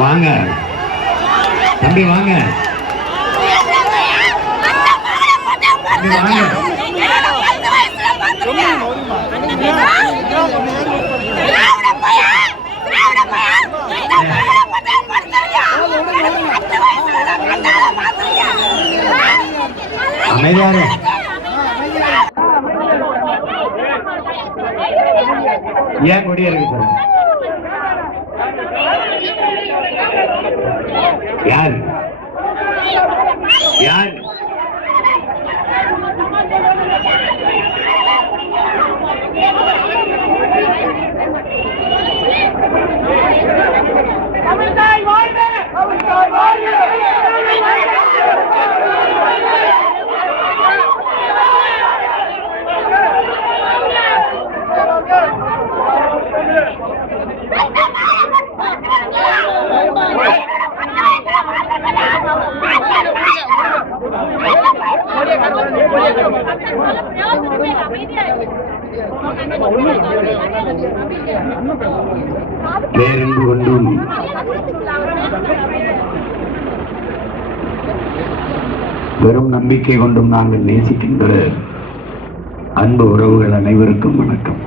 வாங்க தம்பி, வாங்க வாங்க. அமைதியாரு ஏன் கொடியா இருக்கு சார்? யார் யார் பேரன்பு கொண்டும் வெறும் நம்பிக்கை கொண்டும் நாங்கள் நேசிக்கின்ற அன்பு உறவுகள் அனைவருக்கும் வணக்கம்.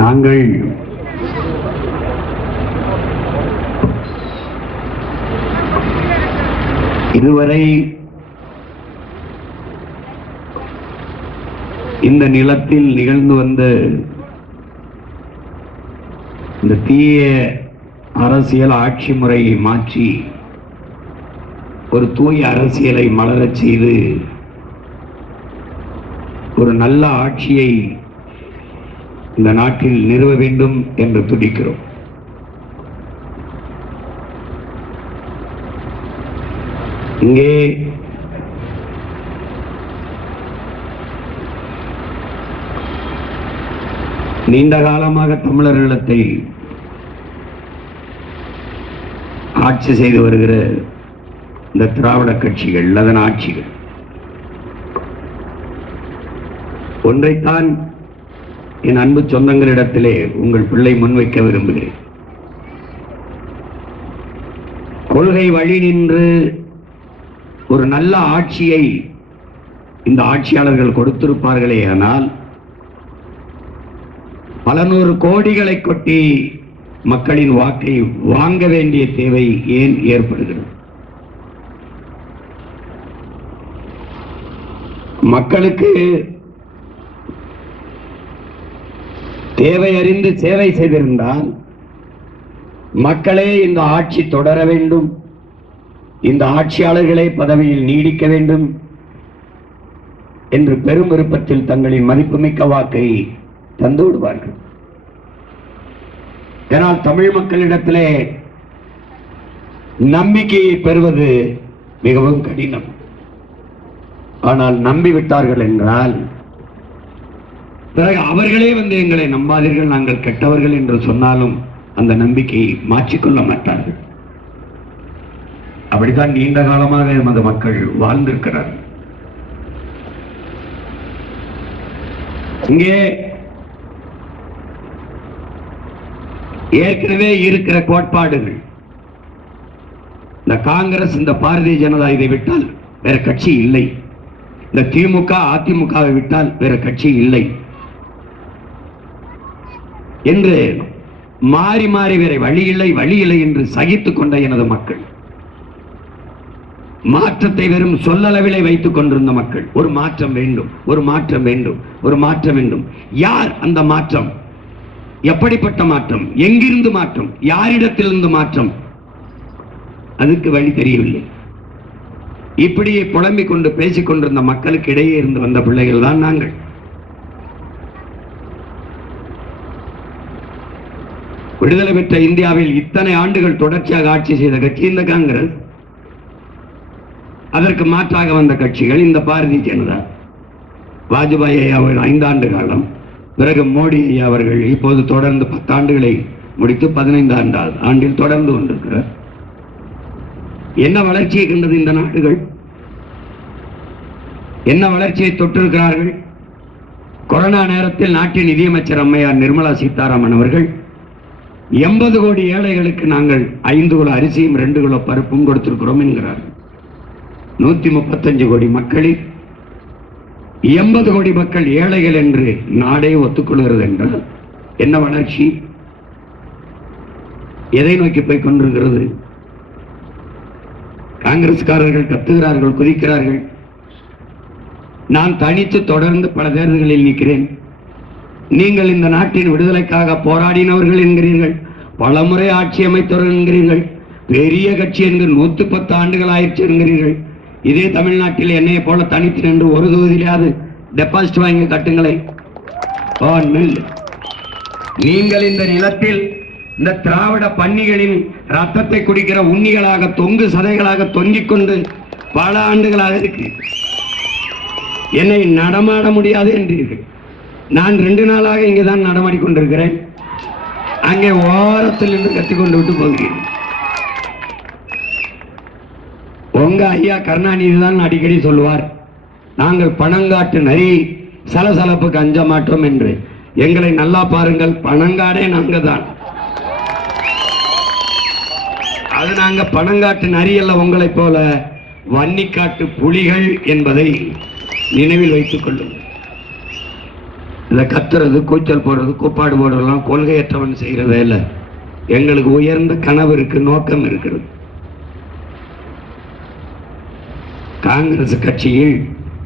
நாங்கள் இதுவரை இந்த நிலத்தில் நிகழ்ந்து வந்த இந்த தீய அரசியல் ஆட்சி முறையை மாற்றி ஒரு தூய அரசியலை மலரச் செய்து ஒரு நல்ல ஆட்சியை இந்த நாட்டில் நிறுவ வேண்டும் என்று துடிக்கிறோம். இங்கே நீண்ட காலமாக தமிழர்களிடத்தை ஆட்சி செய்து வருகிற இந்த திராவிட கட்சிகள், அதன் ஆட்சிகள் ஒன்றைத்தான் என் அன்பு சொந்தங்களிடத்திலே உங்கள் பிள்ளை முன்வைக்க விரும்புகிறேன். கொள்கை வழி நின்று ஒரு நல்ல ஆட்சியை இந்த ஆட்சியாளர்கள் கொடுத்திருப்பார்களே, ஆனால் பல நூறு கோடிகளை கொட்டி மக்களின் வாக்கை வாங்க வேண்டிய தேவை ஏன் ஏற்படுகிறது? மக்களுக்கு தேவை அறிந்து சேவை செய்திருந்தால் மக்களே இந்த ஆட்சி தொடர வேண்டும், இந்த ஆட்சியாளர்களே பதவியில் நீடிக்க வேண்டும் என்று பெரும் விருப்பத்தில் தங்களின் மதிப்புமிக்க வாக்கை தந்து விடுவார்கள். ஏனால் தமிழ் மக்களிடத்திலே நம்பிக்கையை பெறுவது மிகவும் கடினம். ஆனால் நம்பிவிட்டார்கள் என்றால் பிறகு அவர்களே வந்து எங்களை நம்பாதீர்கள், நாங்கள் கெட்டவர்கள் என்று சொன்னாலும் அந்த நம்பிக்கையை மாற்றிக்கொள்ள மாட்டார்கள். அப்படித்தான் நீண்ட காலமாக எமது மக்கள் வாழ்ந்திருக்கிறார்கள். இங்கே ஏற்கனவே இருக்கிற கோட்பாடுகள், இந்த காங்கிரஸ், இந்த பாரதிய ஜனதா இதை விட்டால் வேற கட்சி இல்லை, இந்த திமுக அதிமுகவை விட்டால் வேற கட்சி இல்லை என்று மாறி மாறி வேற வழி இல்லை என்று சகித்துக் கொண்ட எனது மக்கள், மாற்றத்தை வெறும் சொல்லளவிலே வைத்துக் கொண்டிருந்த மக்கள், ஒரு மாற்றம் வேண்டும், ஒரு மாற்றம் வேண்டும், ஒரு மாற்றம் வேண்டும். யார் அந்த மாற்றம்? எப்படிப்பட்ட மாற்றம்? எங்கிருந்து மாற்றம்? யாரிடத்திலிருந்து மாற்றம்? அதுக்கு வழி தெரியவில்லை. இப்படியே புலம்பிக் கொண்டு பேசிக் கொண்டிருந்த மக்களுக்கு இடையே இருந்து வந்த பிள்ளைகள் தான் நாங்கள். விடுதலை பெற்ற இந்தியாவில் இத்தனை ஆண்டுகள் தொடர்ச்சியாக ஆட்சி செய்த கட்சி இந்த காங்கிரஸ். அதற்கு மாற்றாக வந்த கட்சிகள் இந்த பாரதிய ஜனதா. வாஜ்பாய் ஐயா அவர்கள் 5 ஆண்டு காலம், பிறகு மோடி ஐயா அவர்கள் இப்போது தொடர்ந்து 10 ஆண்டுகளை முடித்து 15 ஆண்டில் தொடர்ந்து கொண்டிருக்கிறார். என்ன வளர்ச்சியை கண்டது இந்த நாடுகள்? என்ன வளர்ச்சியை தொற்றிருக்கிறார்கள்? கொரோனா நேரத்தில் நாட்டின் நிதியமைச்சர் அம்மையார் நிர்மலா சீதாராமன் அவர்கள் 80 கோடி ஏழைகளுக்கு நாங்கள் 5 கிலோ அரிசியும் 2 கிலோ பருப்பும் கொடுத்திருக்கிறோம் என்கிறார்கள். 135 கோடி மக்களில் 80 கோடி மக்கள் ஏழைகள் என்று நாடே ஒத்துக்கொள்கிறது என்றால் என்ன வளர்ச்சி? எதை நோக்கி போய் கொண்டிருக்கிறது? காங்கிரஸ்காரர்கள் கத்துகிறார்கள், குதிக்கிறார்கள். நான் தனித்து தொடர்ந்து பல தேர்தல்களில் நிற்கிறேன். நீங்கள் இந்த நாட்டின் விடுதலைக்காக போராடினவர்கள் என்கிறீர்கள், பலமுறை ஆட்சி அமைத்தவர்கள் என்கிறீர்கள், பெரிய கட்சி என்று 110 ஆண்டுகள் ஆயிடுச்சு என்கிறீர்கள். இதே தமிழ்நாட்டில் என்னைய போல தனித்து நின்று ஒரு தொகுதியிலாவது டெபாசிட் வாங்கி கட்டுங்களே. நீங்கள் இந்த நிலத்தில் இந்த திராவிட பன்னிகளின் ரத்தத்தை குடிக்கிற உண்ணிகளாக தொங்கு சதைகளாக தொங்கிக் கொண்டு பல ஆண்டுகளாக இருக்கு. என்னை நடமாட முடியாது என்றீர்கள். நான் 2 நாளாக இங்கேதான் நடமாடி கொண்டிருக்கிறேன். அங்கே ஓரத்தில் நின்று கத்திக்கொண்டு விட்டு போகிறேன். உங்க ஐயா கருணாநிதி தான் அடிக்கடி சொல்லுவார், நாங்கள் பணங்காட்டு நரி, சலசலப்புக்கு அஞ்ச மாட்டோம் என்று. எங்களை நல்லா பாருங்கள், பணங்காடே நாங்க தான். அது நாங்க பணங்காட்டு நரி அல்ல, உங்களை போல வன்னிக்காட்டு புலிகள் என்பதை நினைவில் வைத்துக் கொள்ளுங்கள். இதை கத்துறது, கூச்சல் போடுறது, கூப்பாடு போடுறதெல்லாம் கொள்கையற்றவன் செய்யறதே இல்லை. எங்களுக்கு உயர்ந்த கனவு இருக்கு, நோக்கம் இருக்கிறது. காங்கிரஸ் கட்சியில்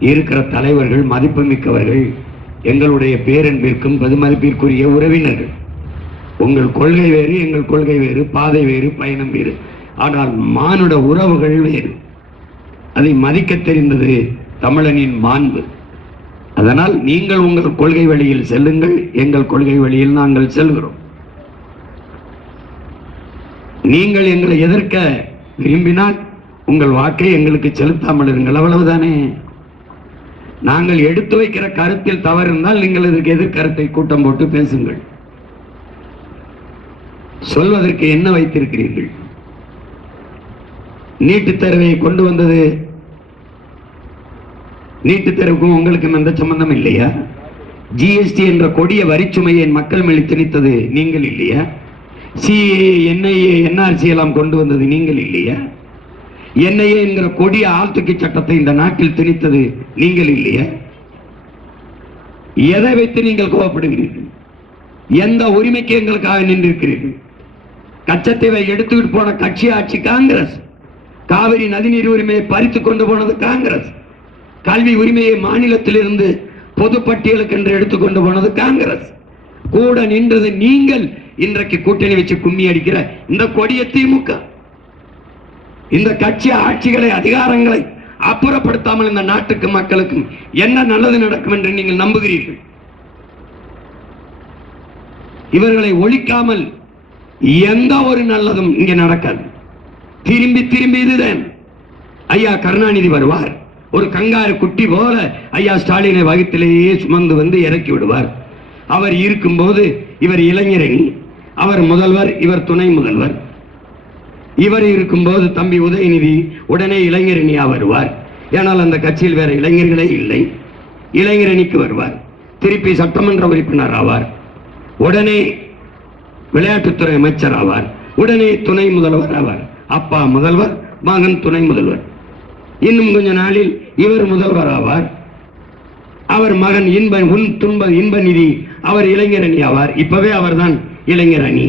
இருக்கிற தலைவர்கள் மதிப்புமிக்கவர்கள், எங்களுடைய பேரன்பிற்கும் பெருமதிப்பிற்குரிய உறவினர்கள். உங்கள் கொள்கை வேறு, எங்கள் கொள்கை வேறு, பாதை வேறு, பயணம் வேறு. ஆனால் மானுட உறவுகள் வேறு. அதை மதிக்க தெரிந்தது தமிழனின் மாண்பு. அதனால் நீங்கள் உங்கள் கொள்கை வழியில் செல்லுங்கள், எங்கள் கொள்கை வழியில் நாங்கள் செல்கிறோம். நீங்கள் எங்களை எதிர்க்க விரும்பினால் உங்கள் வாக்கை எங்களுக்கு செலுத்தாமல் இருங்கள், அவ்வளவுதானே. நாங்கள் எடுத்து வைக்கிற கருத்தில் தவறு இருந்தால் நீங்கள் இதற்கு எதிர்கருத்தை கூட்டம் போட்டு பேசுங்கள். சொல்வதற்கு என்ன வைத்திருக்கிறீர்கள்? நீட்டுத் தேர்வை கொண்டு வந்தது, நீட்டுத் தேர்வுக்கும் உங்களுக்கும் எந்த சம்பந்தம் இல்லையா? ஜிஎஸ்டி என்ற கொடிய வரிச்சுமையை மக்கள் மேல் திணித்தது நீங்கள் இல்லையா? சிஏ, என்ஐஏ, என்ஆர்சி எல்லாம் கொண்டு வந்தது நீங்கள் இல்லையா? என்ஐஏ என்கிற கொடிய ஆழ்த்துக்கை சட்டத்தை இந்த நாட்டில் திணித்தது நீங்கள் இல்லையா? எதை வைத்து நீங்கள் கோபப்படுகிறீர்கள்? எந்த உரிமைக்கு எங்களுக்காக நின்றிருக்கிறீர்கள்? கச்சத்தீவை எடுத்துக்கிட்டு போன கட்சி ஆட்சி காங்கிரஸ். காவிரி நதிநீர் உரிமையை பறித்து கொண்டு போனது காங்கிரஸ். கல்வி உரிமையை மாநிலத்திலிருந்து பொதுப்பட்டியலுக்கு என்று எடுத்துக்கொண்டு போனது காங்கிரஸ். கூட நின்றது நீங்கள். இன்றைக்கு கூட்டணி வச்சு கும்மி அடிக்கிற இந்த கொடிய திமுக. இந்த கட்சி ஆட்சிகளை, அதிகாரங்களை அப்புறப்படுத்தாமல் இந்த நாட்டுக்கு மக்களுக்கும் என்ன நல்லது நடக்கும் என்று நீங்கள் நம்புகிறீர்கள்? இவர்களை ஒழிக்காமல் எந்த ஒரு நல்லதும் இங்கே நடக்காது. திரும்பி திரும்பி இதுதான். ஐயா கருணாநிதி வருவார், ஒரு கங்காரு குட்டி போல ஐயா ஸ்டாலினை வகுத்திலேயே சுமந்து வந்து இறக்கி விடுவார். அவர் இருக்கும்போது இவர் இளைஞரணி, அவர் முதல்வர், இவர் துணை முதல்வர். இவர் இருக்கும்போது தம்பி உதயநிதி உடனே இளைஞரணியா வருவார். ஏனால் அந்த கட்சியில் வேற இளைஞர்களே இல்லை. இளைஞரணிக்கு வருவார். திருப்பி சட்டமன்ற உறுப்பினர் ஆவார். உடனே விளையாட்டுத்துறை அமைச்சர் ஆவார். உடனே துணை முதல்வர் ஆவார். அப்பா முதல்வர், மகன் துணை முதல்வர். இன்னும் கொஞ்ச நாளில் இவர் முதல்வர் ஆவார். அவர் மகன் இன்ப நிதி, அவர் இளைஞரணி ஆவார். இப்பவே அவர் தான் இளைஞரணி.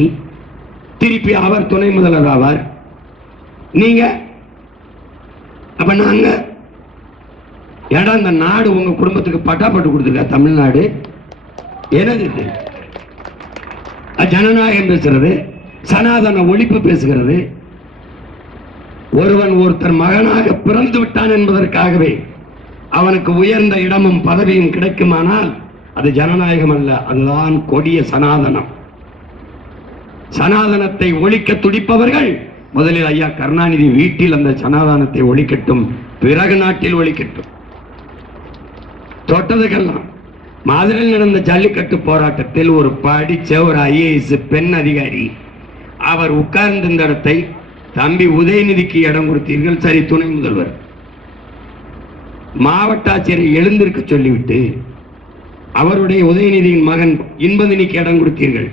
திருப்பி அவர் துணை முதல்வர் ஆவார். நீங்க அப்ப நாங்க ஏடா இந்த நாடு உங்க குடும்பத்துக்கு பட்டாப்பட்டு கொடுத்துருக்க தமிழ்நாடு எனது ஜனநாயகம் பேசுறது, சனாதன ஒழிப்பு பேசுகிறது. ஒருவன் ஒருத்தர் மகனாக பிறந்து விட்டான் என்பதற்காகவே அவனுக்கு உயர்ந்த இடமும் பதவியும் கிடைக்குமானால் அது ஜனநாயகம் அல்ல, அதுதான் கொடிய சனாதனம். சனாதனத்தை ஒழிக்க துடிப்பவர்கள் முதலில் ஐயா கருணாநிதி வீட்டில் அந்த சனாதனத்தை ஒழிக்கட்டும், பிறகு நாட்டில் ஒழிக்கட்டும். தொட்டதுக்கெல்லாம் மதுரையில் நடந்த ஜல்லிக்கட்டு போராட்டத்தில் ஒரு படிச்ச ஒரு ஐஏஎஸ் பெண் அதிகாரி, அவர் உட்கார்ந்த இடத்தை தம்பி உதயநிதிக்கு இடம் கொடுத்தீர்கள், சரி துணை முதல்வர். மாவட்ட ஆட்சியரை எழுந்திருக்க சொல்லிவிட்டு அவருடைய உதயநிதியின் மகன் இன்பதினிக்கு இடம் கொடுத்தீர்கள்.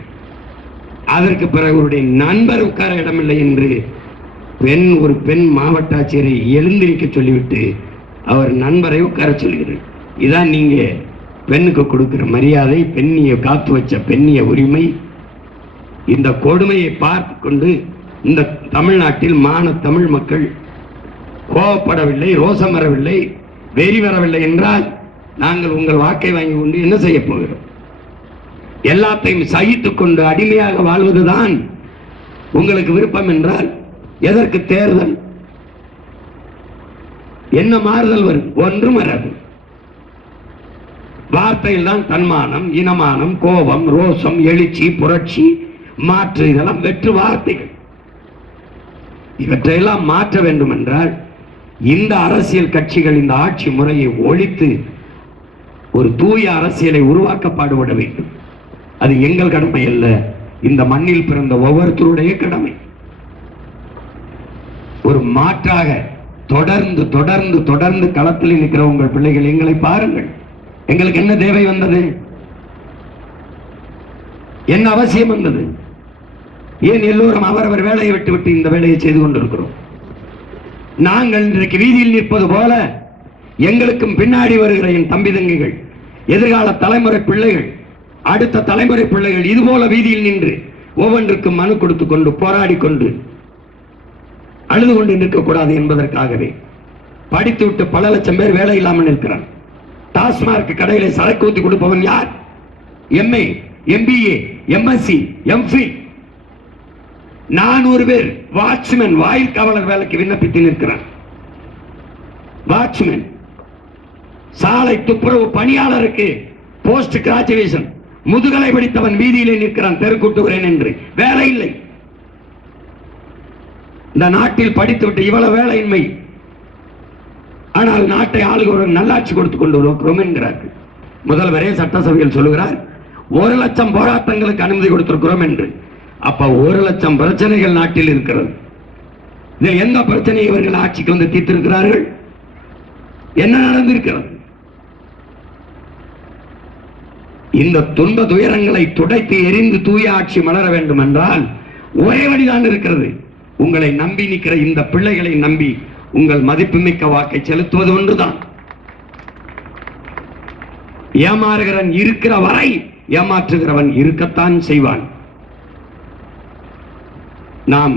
அதற்கு பிறகு அவருடைய நண்பர் உட்கார இடமில்லை என்று ஒரு பெண் மாவட்ட ஆட்சியரை எழுந்திருக்க சொல்லிவிட்டு அவர் நண்பரை உட்கார சொல்கிறீர்கள். இதான் நீங்க பெண்ணுக்கு கொடுக்கிற மரியாதை, பெண்ணிய காத்து வச்ச பெண்ணிய உரிமை. இந்த கொடுமையை பார்த்து கொண்டு இந்த தமிழ்நாட்டில் தமிழ் மக்கள் கோபப்படவில்லை, ரோசம் வரவில்லை, வெறி வரவில்லை என்றால் நாங்கள் உங்கள் வாக்கை வாங்கி கொண்டு என்ன செய்ய போகிறோம்? எல்லாத்தையும் சகித்துக் கொண்டு அடிமையாக வாழ்வதுதான் உங்களுக்கு விருப்பம் என்றால் எதற்கு தேர்தல்? என்ன மாறுதல் வரும்? ஒன்றும் வராது. வார்த்தையில் தான் தன்மானம், இனமானம், கோபம், ரோசம், எழுச்சி, புரட்சி, மாற்று, இதெல்லாம் வெற்று வார்த்தைகள். இவற்றையெல்லாம் மாற்ற வேண்டும் என்றால் இந்த அரசியல் கட்சிகள் இந்த ஆட்சி முறையை ஒழித்து ஒரு தூய அரசியலை உருவாக்க பாடுபட வேண்டும். அது எங்கள் கடமை அல்ல, இந்த மண்ணில் பிறந்த ஒவ்வொருத்தருடைய கடமை. ஒரு மாற்றாக தொடர்ந்து தொடர்ந்து தொடர்ந்து களத்தில் நிற்கிற உங்கள் பிள்ளைகள் எங்களை பாருங்கள். எங்களுக்கு என்ன தேவை வந்தது? என்ன அவசியம் வந்தது? ஏன் எல்லோரும் அவரவர் வேலையை விட்டுவிட்டு இந்த வேலையை செய்து கொண்டிருக்கிறோம்? நாங்கள் இன்றைக்கு வீதியில் நிற்பது போல எங்களுக்கும் பின்னாடி வருகிற என் தம்பி தங்கைகள், எதிர்கால தலைமுறை பிள்ளைகள், அடுத்த தலைமுறை பிள்ளைகள் இதுபோல வீதியில் நின்று ஒவ்வொன்றுக்கும் மனு கொடுத்து கொண்டு போராடி கொண்டு அழுது கொண்டு நிற்கக்கூடாது என்பதற்காகவே படித்துவிட்டு பல லட்சம் பேர் வேலை இல்லாமல் நிற்கிறான். டாஸ்மார்க் கடையில சரக்கு ஊத்தி கொடுப்பவன் யார்? எம்ஏ, எம்பிஏ, எம்எஸ்சி, எம்ஃபில் 400 பேர் வாட்ச்மேன், வாயில் காவலர் வேலைக்கு விண்ணப்பித்து நிற்கிறான். வாட்ச்மேன், சாலை துப்புரவு பணியாளருக்கு போஸ்ட் கிராஜுவேஷன் முதுகலை படித்தவன் வீதியிலே நிற்கிறான், தெருக்கூட்டுகிறேன் என்று. வேலை இல்லை. இந்த நாட்டில் படித்துவிட்டு இவ்வளவு வேலையின்மை, ஆனால் நாட்டை ஆளுகிறவர்கள் நல்லாட்சி கொடுத்துக் கொண்டு இருக்கிறோம் என்கிறார்கள். முதல்வரே சட்டசபையில் சொல்லுகிறார் 1 லட்சம் போராட்டங்களுக்கு அனுமதி கொடுத்திருக்கிறோம் என்று. அப்ப 1 லட்சம் பிரச்சனைகள் நாட்டில் இருக்கிறது. இதில் எந்த பிரச்சனையை இவர்கள் ஆட்சிக்கு வந்து தீர்த்திருக்கிறார்கள்? என்ன நடந்திருக்கிறது? இந்த துன்ப துயரங்களை துடைத்து எரிந்து தூய ஆட்சி மலர வேண்டும் என்றால் ஒரே வழிதான் இருக்கிறது. உங்களை நம்பி நிற்கிற இந்த பிள்ளைகளை நம்பி உங்கள் மதிப்புமிக்க வாக்கை செலுத்துவது ஒன்றுதான். ஏமாறுகிறவன் இருக்கிற வரை ஏமாற்றுகிறவன் இருக்கத்தான் செய்வான். நாம்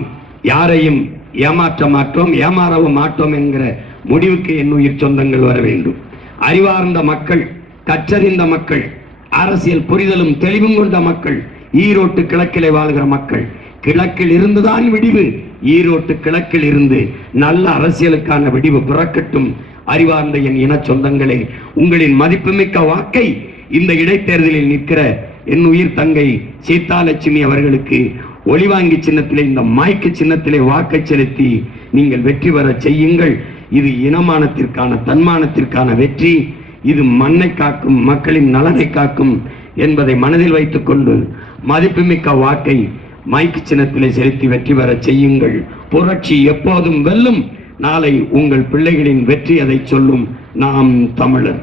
யாரையும் ஏமாற்ற மாட்டோம், ஏமாறவும் மாட்டோம் என்கிற முடிவுக்கு என் உயிர் சொந்தங்கள் வர வேண்டும். அறிவார்ந்த மக்கள், கற்றறிந்த மக்கள், அரசியல் புரிதலும் தெளிவும் கொண்ட மக்கள், ஈரோட்டு கிழக்கிலே வாழ்கிற மக்கள். கிழக்கில் இருந்துதான் விடிவு. ஈரோட்டு கிழக்கில் இருந்து நல்ல அரசியலுக்கான விடிவு பிறக்கட்டும். அறிவார்ந்த என் இன சொந்தங்களே, உங்களின் மதிப்புமிக்க வாக்கை இந்த இடைத்தேர்தலில் நிற்கிற என் உயிர் தங்கை சீதாலட்சுமி அவர்களுக்கு ஒளிவாங்கி சின்னத்திலே, இந்த மைக்கு சின்னத்திலே வாக்கை செலுத்தி நீங்கள் வெற்றி பெற செய்யுங்கள். இது இனமானத்திற்கான, தன்மானத்திற்கான வெற்றி. இது மண்ணை காக்கும், மக்களின் நலனை காக்கும் என்பதை மனதில் வைத்துக் கொண்டு மதிப்புமிக்க வாக்கை மைக்கு சின்னத்திலே செலுத்தி வெற்றி பெற செய்யுங்கள். புரட்சி எப்போதும் வெல்லும். நாளை உங்கள் பிள்ளைகளின் வெற்றி அதை சொல்லும். நாம் தமிழர்.